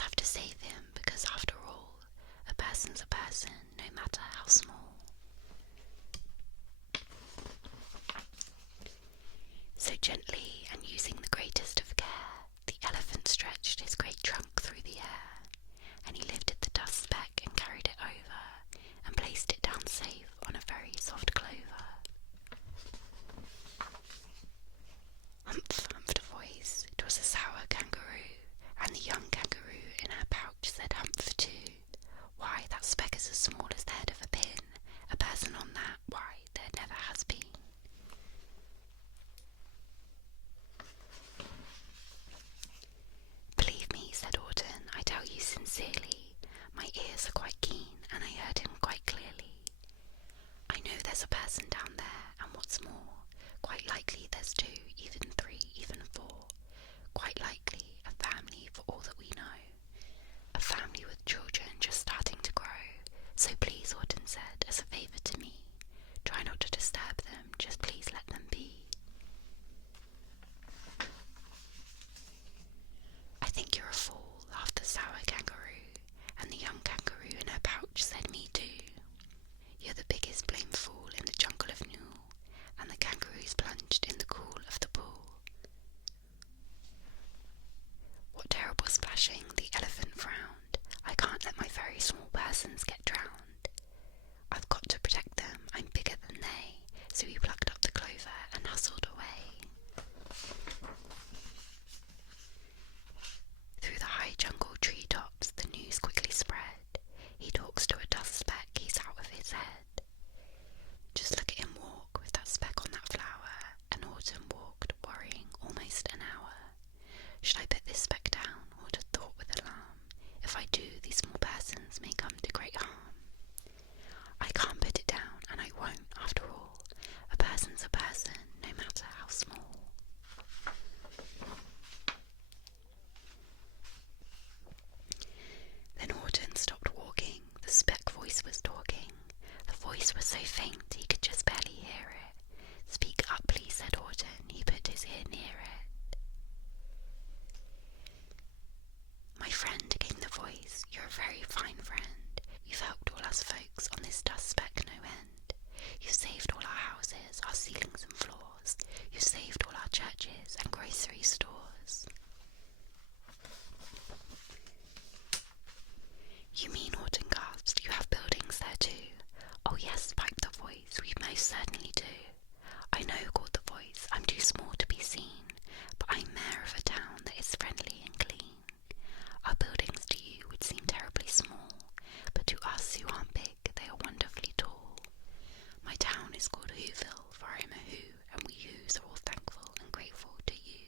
just have to save him because after all, a person's a person, no matter how small. So gently and using the greatest of care, the elephant stretched his great trunk through the air, and he lifted the dust speck and carried it over, and placed it down safe on a very soft clover. Humph, humphed a voice. It was a sour kangaroo, and the young kangaroo in her pouch said humph too. Why, that speck is as small as the head of a pin. A person on that, why, there never has been. Believe me, said Horton, I tell you sincerely, my ears are quite keen, and I heard him quite clearly. I know there's a person down there, and what's more, quite likely there's 2, even 3, even 4. Quite likely a family for all that we know. A family with children just starting to grow. So please, Horton said, as a favour to me, try not to disturb them, just please let them be. I think you're a fool, laughed the sour kangaroo, and the young kangaroo in her pouch said me too. You're the biggest blamed fool in the jungle of Newell, and the kangaroos plunged in the cool of the pool. What terrible splashing, the elephant frowned. I can't let my very small persons get drowned. I've got to protect them, I'm bigger than they, so he plucked up the clover and hustled away. Through the high jungle tree tops the news quickly spread. He talks to a dust speck, he's out of his head. Just look at him walk with that speck on that flower, and Horton walked, worrying, almost an hour. Should I put this speck down? Horton thought with alarm. If I do, these small persons may come to great harm. I can't put it down, and I won't, after all. A person's a person, no matter how small. Then Horton stopped walking. The speck voice was talking. The voice was so faint he could just barely hear it. Speak up, please, said Horton. He put his ear near it. My friend, came the voice, you're a very fine friend. You've helped all us folks on this dust speck no end. You've saved all our houses, our ceilings and floors. You've saved all our churches and grocery stores. You mean, Horton gasped, you have buildings there too? Oh yes, piped the voice, we most certainly do. I know, called the voice, I'm too small to be seen, but I'm mayor of a town that is friendly and clean. Our buildings to you would seem terribly small, but to us who aren't big, they are wonderfully tall. My town is called Whoville, for I'm a Who, and we Whos are all thankful and grateful to you.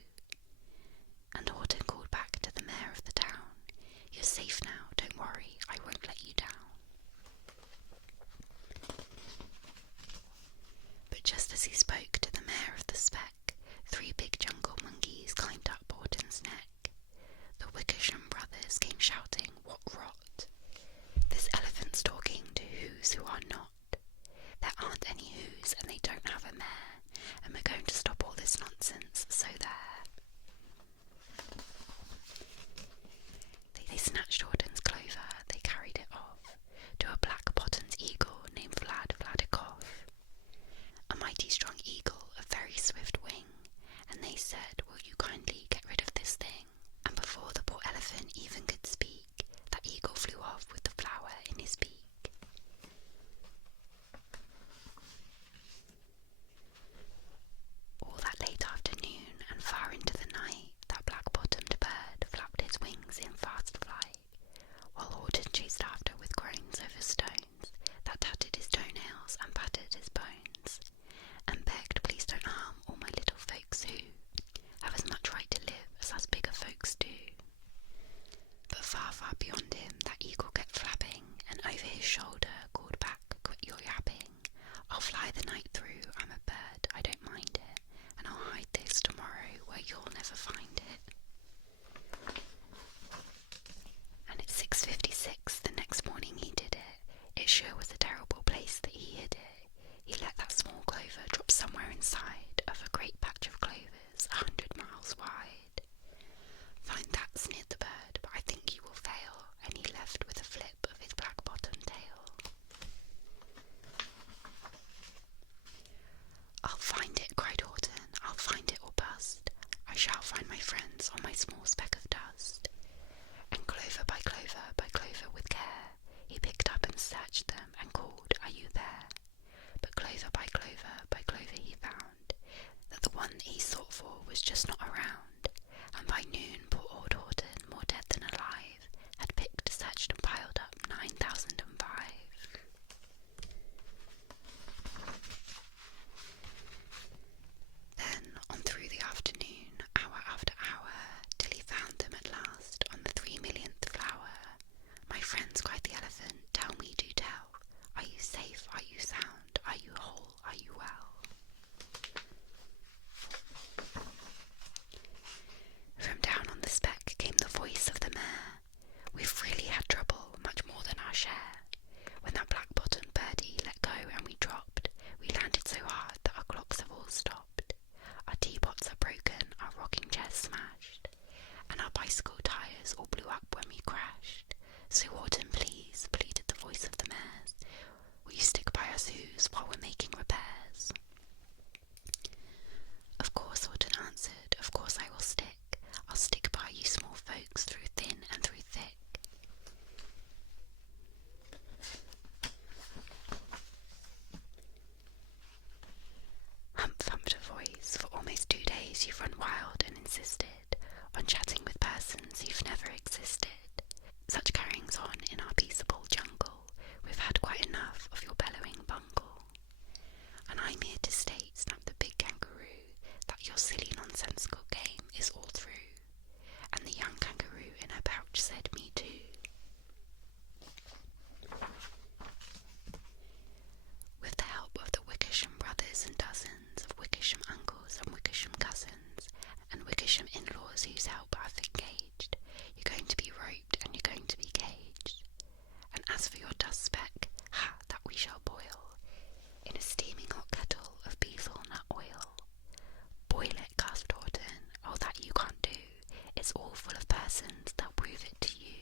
persons, they'll prove it to you.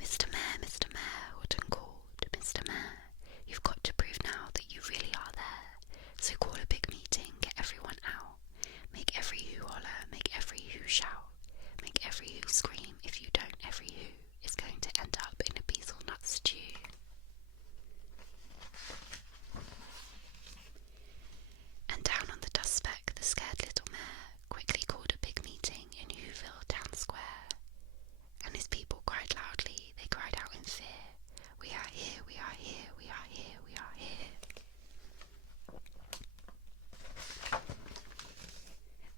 Mr. Mayor, Horton called. Mr. Mayor, you've got to prove now that you really are there. So call a big meeting, get everyone out. Make every who holler, make every who shout. Make every who scream. If you don't, every who is going to end up in a hazelnut stew. And down on the dust speck, the scared little mayor quickly called a big meeting in Whoville Town Square. And his people cried loudly, they cried out in fear. We are here, we are here, we are here, we are here.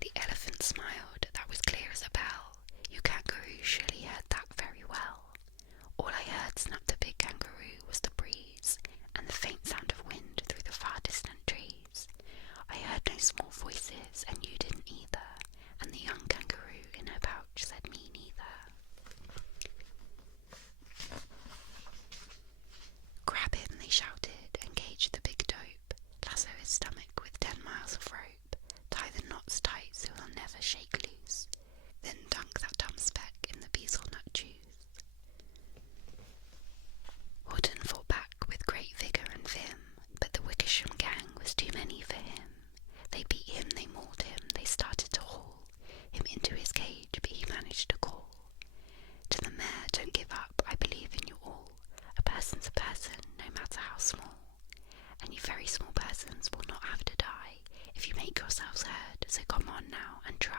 The elephant smiled, that was clear as a bell. You kangaroo surely heard that very well. All I heard, snapped the big kangaroo, was the breeze, and the faint sound of wind through the far distant trees. I heard no small voices, and you didn't either, and the young kangaroo in her pouch said me neither. Grab him, they shouted, and cage the big dope. Lasso his stomach with 10 miles of rope. Tie the knots tight so he'll never shake loose. Then dunk that dumb speck in the hazelnut juice. Horton fought back with great vigour and vim, but the Wickersham gang was too many for him. They beat him, they mauled him, they started to haul him into his cage, but he managed to call to the mayor, don't give up, I believe in you all. A person's a person, no matter how small. And you very small persons will not have to die if you make yourselves heard, so come on now and try.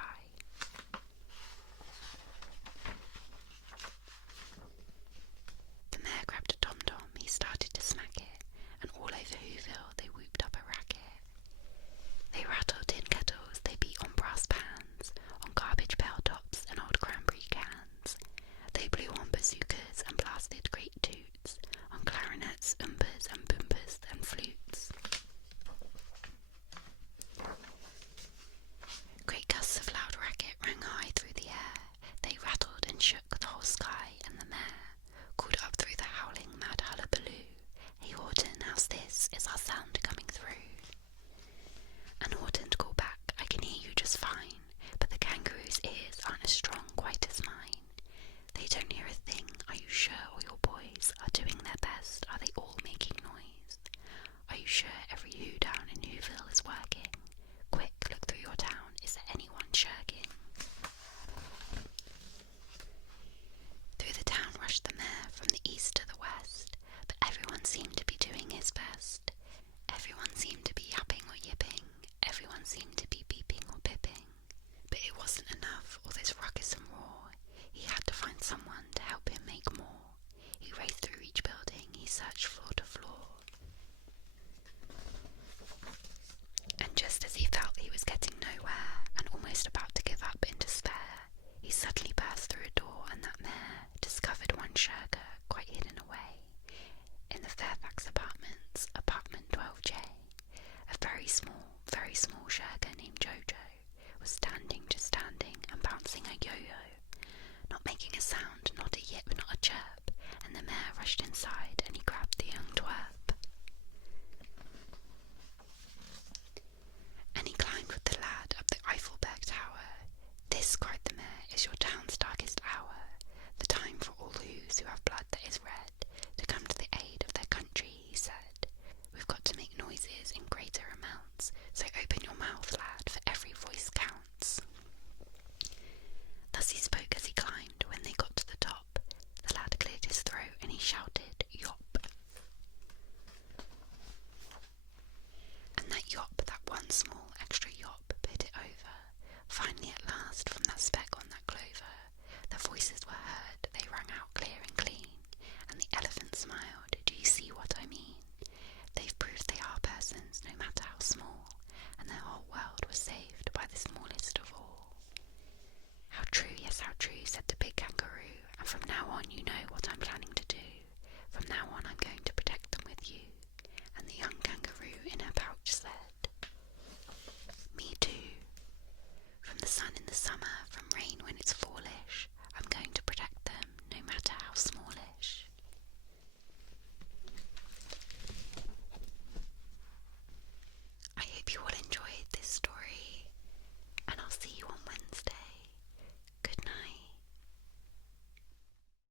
The mayor grabbed a tom-tom, he started to smack it, and all over Whoville they whooped up a racket. They rattled tin kettles, they beat on brass pans, on garbage pail tops and old cranberry cans. They blew on bazookas and blasted great toots, on clarinets, umbas and boombas and flutes. Great gusts of loud racket rang high through the air. They rattled and shook the whole sky, and the mayor called up through the howling mad hullabaloo. Hey Horton, how's this? Is our sound coming through? And Horton called back, I can hear you just fine, but the kangaroo's ears aren't as strong quite as mine. They don't hear a thing. Are you sure all your boys are doing their best? Are they all making noise? Are you sure every who down in Whoville is working? Quick, look through your town. Is there anyone shirking? Through the town rushed the mayor from the east to the west, but everyone seemed to be doing his best. Everyone seemed to be yapping or yipping. Everyone seemed to be beeping or bipping. But it wasn't enough, all this ruckus and roar. He had to find someone to help him make more. He raced through each building, he searched floor to floor. And just as he felt he was getting nowhere, and almost about to give up in despair, he suddenly burst through a door, and that mayor discovered one shirker quite hidden away in the Fairfax apartments, apartment 12J. A very small shirker named Jojo was standing and bouncing a yo-yo, not making a sound, not a yip, not a chirp, and the mayor rushed inside and he grabbed the young twerp. And he climbed with the lad up the Eiffelberg Tower. This, cried the mayor, is your town's darkest hour, the time for all who's who have blood that is red, to come to the aid of their country, he said. We've got to make noises in greater amounts, so open your mouth, lad, for every voice counts. Thus he spoke as he climbed. When they got to the top, the lad cleared his throat and he shouted, Yop. And that yop, that one small extra yop, put it over. Finally at last, from that speck on that clover, the voices were heard, they rang out clear and clean, and the elephant smiled. Do you see what I mean? They've proved they are persons, no matter how small, and their whole world was saved by the smallest of all. How true, yes, how true, said the big kangaroo, and from now on you know what I'm planning to do. From now on I'm going to protect them with you. And the young kangaroo in her pouch said, Me too. From the sun in the summer, from rain when it's fallish, I'm going to protect them, no matter how smallish. I hope you